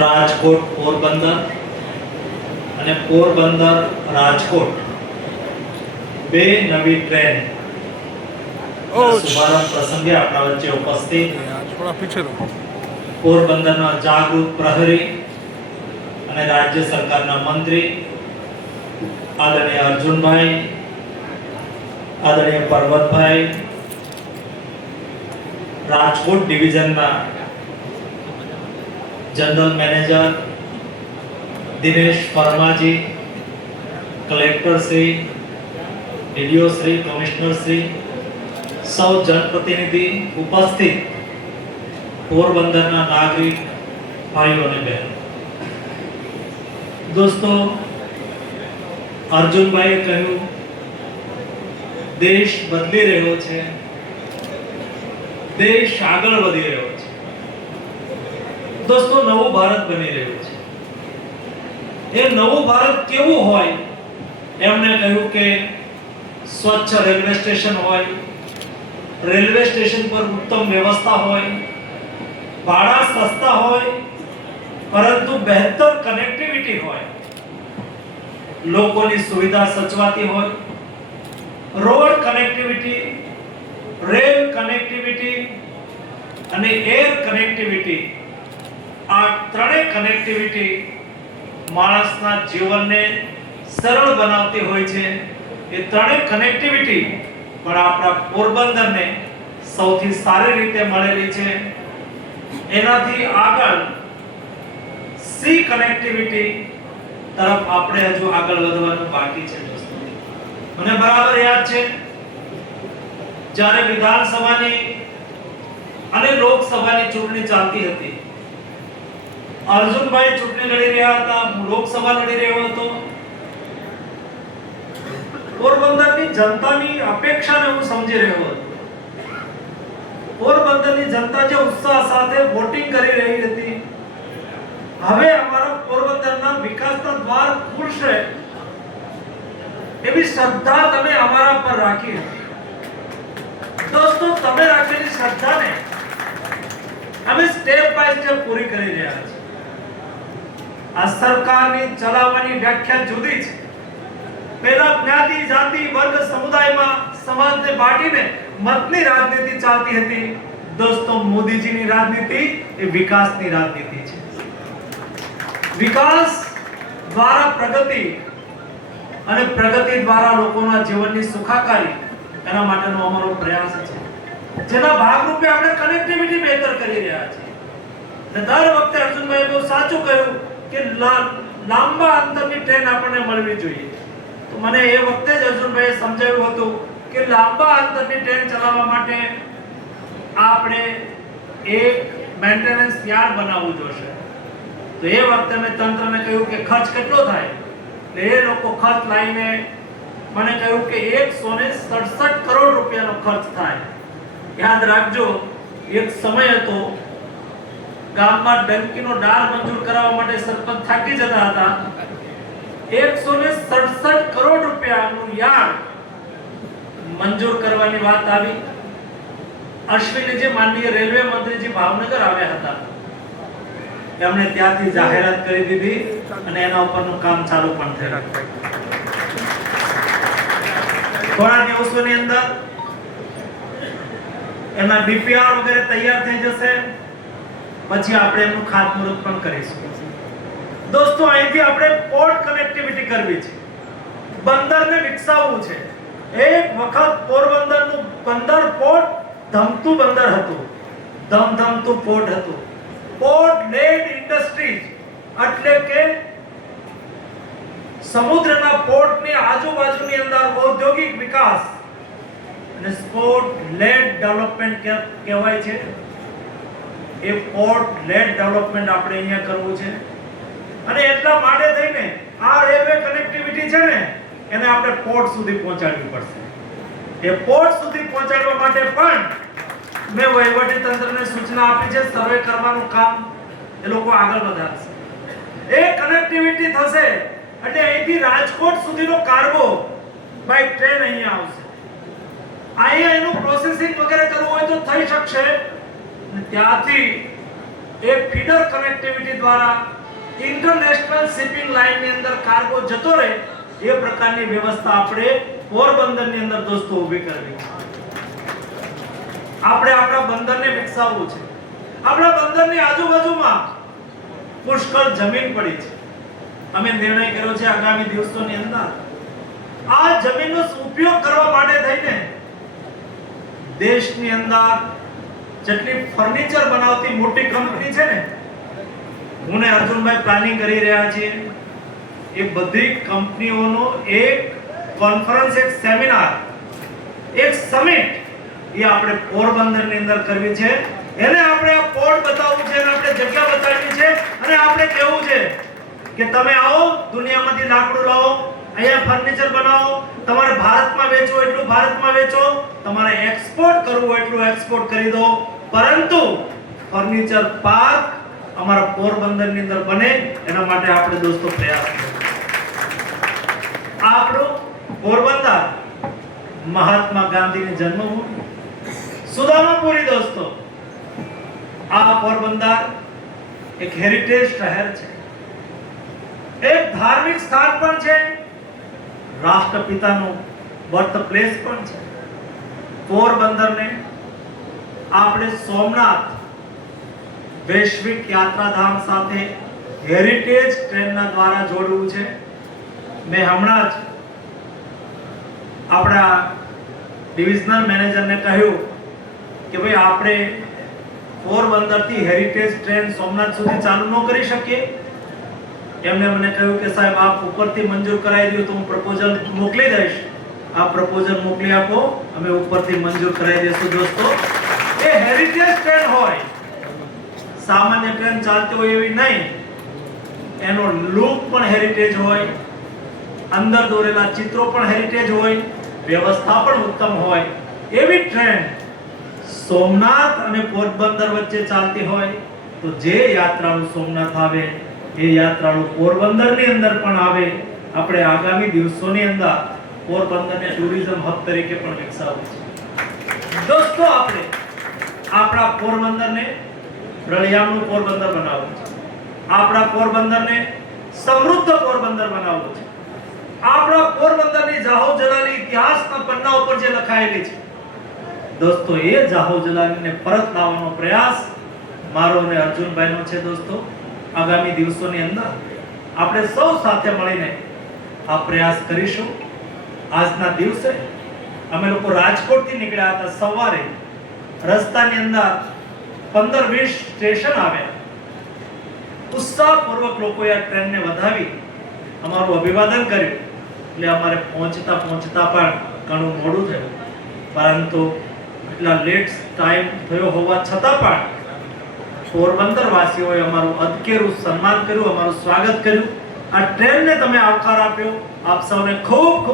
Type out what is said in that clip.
રાજકોટ પોરબંદર અને પોરબંદર રાજકોટ બે નવી ટ્રેન શુભારંભ પ્રસંગે આપણા વચ્ચે ઉપસ્થિત પોરબંદરના જાગૃત પ્રહરી અને રાજ્ય સરકારના મંત્રી આદરણીય અર્જુનભાઈ, આદરણીય પરબતભાઈ, રાજકોટ ડિવિઝનના general manager Dinesh Parmaji, collector Shri, DDO Shri, commissioner Shri, सौ जनप्रतिनिधि उपस्थित पोरबंदरना नागरिक भाईओ ने बहनों, दोस्तों अर्जुन भाई कहूं देश बदली रह्यो छे, देश आगळ वधी रह्यो छे। दोस्तों नवो भारत बनी रह्यो छे। ए नवो भारत केवो होय एमने कह્યું કે स्वच्छ रेलवे स्टेशन होय, रेलवे स्टेशन पर उत्तम व्यवस्था होय, भाड़ा सस्ता होय, परंतु बेहतर कनेक्टिविटी होय, लोगोनी सुविधा सचवाती होय, रोड कनेक्टिविटी, रेल कनेक्टिविटी અને એર કનેક્ટિવિટી આ ત્રણેય કનેક્ટિવિટી માણસના જીવનને સરળ બનાવતી હોય છે। એ ત્રણેય કનેક્ટિવિટી પણ આપણા પોરબંદરને સૌથી સારી રીતે મળેલી છે। એનાથી આગળ સી કનેક્ટિવિટી તરફ આપણે હજુ આગળ વધવાનું બાકી છે। દોસ્તો મને બરાબર યાદ છે જ્યારે વિધાનસભાની અને લોકસભાની ચૂંટણી ચાલતી હતી, अर्जुन भाई चूंटणी लड़ी रहा था, लोकसभा लड़ी रह्यो हतो। पोरबंदरनी जनतानी अपेक्षाने हूँ समझी रह्यो हतो। पोरबंदरनी जनता जे उत्साह साथे वोटिंग करी रही हती, हवे अमारा पोरबंदरना विकासना द्वार खुलशे एवी श्रद्धा तमे अमारा पर राखी हती। दोस्तों तमे राखेली श्रद्धाने અમે સ્ટેપ બાય સ્ટેપ પૂરી કરી રહ્યા છીએ। આ સરકારની ચલાવવાની વ્યાખ્યા જુદી છે। પહેલા જ્ઞાતિ, જાતિ, વર્ગ, સમુદાયમાં સમાજને બાંટીને મતની રાજનીતિ ચાલતી હતી। દોસ્તો મોદીજીની રાજનીતિ એ વિકાસની રાજનીતિ છે। વિકાસ દ્વારા પ્રગતિ અને પ્રગતિ દ્વારા લોકોના જીવનની સુખાકારી એના માટેનો અમારો પ્રયાસ છે। જેના ભાગરૂપે આપણે કનેક્ટિવિટી બેહતર કરી રહ્યા છીએ। અને દર વખતે અર્જુનભાઈ બહુ સાચું કહ્યું કે લાંબા અંતરની ટ્રેન આપણને મળવી જોઈએ। તો મને એ વખતે જ અર્જુનભાઈએ સમજાવ્યું હતું કે લાંબા અંતરની ટ્રેન ચલાવવા માટે આપણે એક મેન્ટેનન્સ યાર્ડ બનાવવું જોશે। તો એ વખતે મેં તંત્રને કહ્યું કે ખર્ચ કેટલો થાય? એટલે એ લોકો ખર્ચ લાવીને મને કહ્યું કે 167 કરોડ રૂપિયાનો ખર્ચ થાય। याद राखजो एक समय હતો ગામમાં ડંકીનો ડાળ મંજૂર કરાવવા માટે સરપંચ થાકી જતા હતા। 167 કરોડ રૂપિયાનું યાર્ડ મંજૂર કરવાની વાત આવી। અશ્વિનીજી માનનીય રેલવે મંત્રીજી ભાવનગર આવ્યા હતા, એમણે ત્યાંથી જાહેરાત કરી દીધી અને એના ઉપરનું કામ ચાલુ પણ થયું। થોડા દિવસોની અંદર એના ડીપીઆર વગેરે તૈયાર થઈ જશે, પછી આપણે એનું ખાતમુહૂર્ત પણ કરીશું। દોસ્તો અહીંથી આપણે પોર્ટ કનેક્ટિવિટી કરવી છે, બંદરને વિકસાવવું છે। એક વખત પોરબંદરનું બંદર પોર્ટ ધમતું બંદર હતું, ધમધમતું પોર્ટ હતું। પોર્ટ લેડ ઇન્ડસ્ટ્રીઝ એટલે કે સમુદ્રના પોર્ટની આજુબાજુની અંદર ઔદ્યોગિક વિકાસ અને સ્પોર્ટ લેડ ડેવલપમેન્ટ કહેવાય છે। એ પોર્ટ લેડ ડેવલપમેન્ટ આપણે અહીંયા કરવું છે અને એટલા માટે થઈને આ રેલવે કનેક્ટિવિટી છે ને એને આપણે પોર્ટ સુધી પહોંચાડવી પડશે। એ પોર્ટ સુધી પહોંચાડવા માટે પણ મેં વહીવટી તંત્રને સૂચના આપી છે, સર્વે કરવાનું કામ એ લોકો આગળ વધારશે। એ કનેક્ટિવિટી થશે એટલે અહીંથી રાજકોટ સુધીનો કાર્ગો બાય ટ્રેન અહીંયા આવશે। અહીંયા એનું પ્રોસેસિંગ વગેરે કરવું હોય તો થઈ શકશે। ત્યાંથી એક ફીડર કનેક્ટિવિટી દ્વારા ઇન્ટરનેશનલ શિપિંગ લાઇનની અંદર કાર્ગો જતો રહે એ પ્રકારની વ્યવસ્થા આપણે પોરબંદરની અંદર દોસ્તો ઊભી કરવી છે. આપણે આપણા બંદરને વિકસાવવું છે. આપણા બંદરની આજુબાજુમાં પુષ્કળ જમીન પડી છે. અમે નિર્ણય કર્યો છે આગામી દિવસોની અંદર આ જમીનનો ઉપયોગ કરવા માટે થઈને દેશની અંદર જેટલી ફર્નિચર બનાવતી મોટી કંપની છે ને, હું ને અર્જુનભાઈ પ્લાનિંગ કરી રહ્યા છીએ એ બધી કંપનીઓનો એક કોન્ફરન્સ, એક સેમિનાર, એક સમિટ એ આપણે પોરબંદરની અંદર કરવી છે. એને આપણે આ પોર્ટ બતાવવું છે, એને આપણે જગ્યા બતાવવી છે અને આપણે કહેવું છે કે તમે આવો, દુનિયામાંથી લાકડું લાવો, અહીંયા ફર્નિચર બનાવો, તમારે ભારતમાં વેચો એટલું ભારતમાં વેચો, તમારે એક્સપોર્ટ કરવું એટલું એક્સપોર્ટ કરી દો, પરંતુ ફર્નિચર પાર્ક અમારા પોરબંદરની અંદર બને એના માટે આપણે દોસ્તો પ્રયાસ કરીએ. આપણું પોરબંદર મહાત્મા ગાંધીની જન્મભૂમિ, સુદામાપુરી દોસ્તો. આ પોરબંદર એક હેરિટેજ શહેર છે, એક ધાર્મિક સ્થાન પણ છે, રાષ્ટ્રપિતાનું બર્થ પ્લેસ પણ છે. પોરબંદરને આપણે સોમનાથ વૈશ્વિક યાત્રાધામ સાથે હેરિટેજ ટ્રેનના દ્વારા જોડવું છે. મેં હમણાં જ આપણા ડિવિઝનલ મેનેજરને કહ્યું કે ભાઈ આપણે પોરબંદરથી હેરિટેજ ટ્રેન સોમનાથ સુધી ચાલુ ન કરી શકીએ. એમને મને કહ્યું કે સાહેબ આપ ઉપરથી મંજૂર કરાવી દો તો હું પ્રપોઝલ મોકલી દઈશ. આ પ્રપોઝલ મોકલી આપો, અમે ઉપરથી મંજૂર કરાવી દઈશું. દોસ્તો, એ હેરિટેજ ટ્રેન હોય, સામાન્ય ટ્રેન ચાલતી હોય એવી નહીં. એનો લુક પણ હેરિટેજ હોય, અંદર દોરેલા ચિત્રો પણ હેરિટેજ હોય, વ્યવસ્થા પણ ઉત્તમ હોય એવી ટ્રેન સોમનાથ અને પોરબંદર વચ્ચે ચાલતી હોય તો જે યાત્રાળુ સોમનાથ આવે એ યાત્રાળુ પોરબંદરની અંદર પણ આવે. આપણે આગામી દિવસોની અંદર પોરબંદરને ટુરિઝમ હબ તરીકે પણ વિકસાવવું છે. દોસ્તો, આપણે આપણા પોરબંદરને રળિયામણું પોરબંદર બનાવવું છે. આપણા પોરબંદરને સમૃદ્ધ પોરબંદર બનાવવું છે. આપણા પોરબંદરની જાહો જલાલી ઇતિહાસના પન્ના ઉપર જે લખાયેલી છે દોસ્તો, એ જાહો જલાલીને પરત લાવવાનો પ્રયાસ મારો અને અર્જુનભાઈનો છે. દોસ્તો, આગામી દિવસોની અંદર આપણે સૌ સાથે મળીને આ પ્રયાસ કરીશું. આજના દિવસે અમે લોકો રાજકોટથી નીકળ્યા હતા. સવારે રસ્તાની અંદર 15-20 સ્ટેશન આવ્યા. ઉત્સાહપૂર્વક લોકોએ આ ટ્રેનને વધાવી અમારું અભિવાદન કર્યું. એટલે અમારે પહોંચતા પણ ઘણું મોડું થયું, પરંતુ એટલા લેટ ટાઈમ થયો હોવા છતાં પણ પોરબંદર વાસીઓએ અમારું અદકેરું સન્માન કર્યું, અમારું સ્વાગત કર્યું. આ ટ્રેનને તમે આવકાર આપ્યો. આપ સૌને ખૂબ